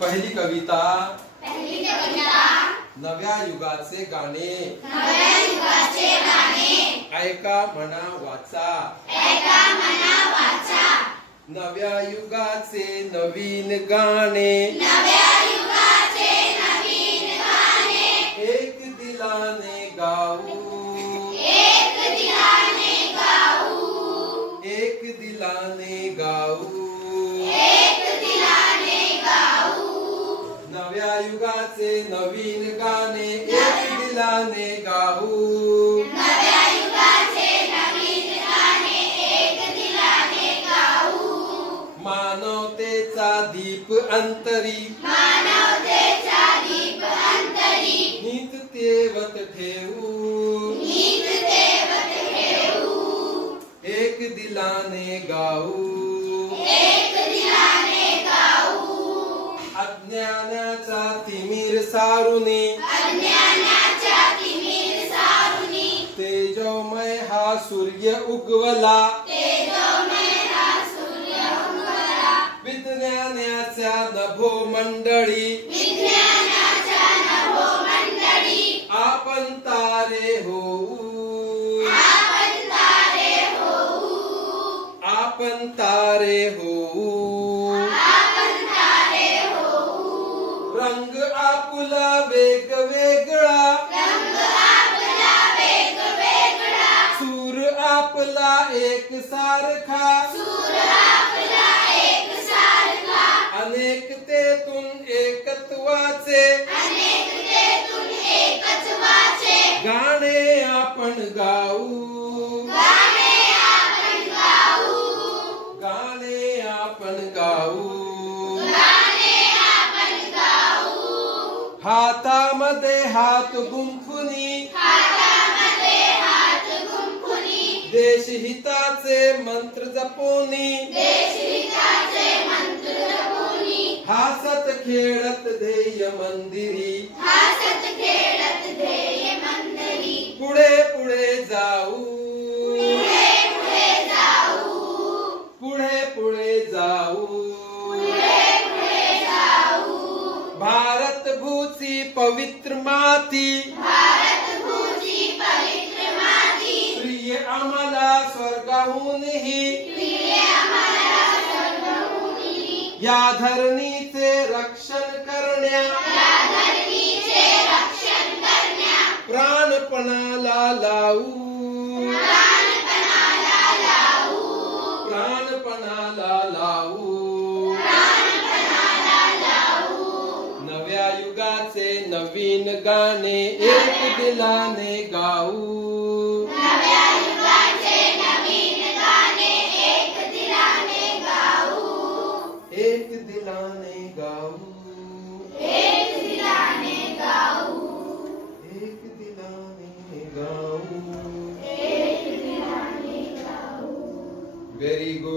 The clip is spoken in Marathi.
पहिली कविता नव्या युगाचे गाणे ऐका म्हणा वाचा नव्या युगाचे नवीन गाणे एक दिलाने गाऊ एक दिलाने गाऊ नव्या युगाचे नवीन गाणे एक दिलाने गाऊ मानवतेचा दीप अंतरी नीत तेवत ठेवू एक दिलाने गाऊ अज्ञानाचा तिमिर सारुनी तेजोमय हा सूर्य उगवला विज्ञानाच्या नभो मंडळी आपण तारे होऊ आपण तारे होऊ रंग आपुला वेगवेगळा सूर आपला एक सारखा अनेकतेतून एकत्वाचे गाणे आपण गाऊ गाणे आपण गाऊ हातामध्ये हात गुंफुनी देशहिताचे मंत्र जपोनी हासत खेळत ध्येय मंदिरी पुढे पुढे जाऊ पुढे पुढे जाऊ भारत भूची पवित्र माती प्रिय आम्हाला स्वर्गाहूनही या धरणीचे रक्षण करण्या प्राणपणाला लावू प्राणपणाला लावू नव्या युगाचे नवीन गाणे एक दिलाने गाऊ एक दिलाने गाऊ एक दिलाने गाऊ very good.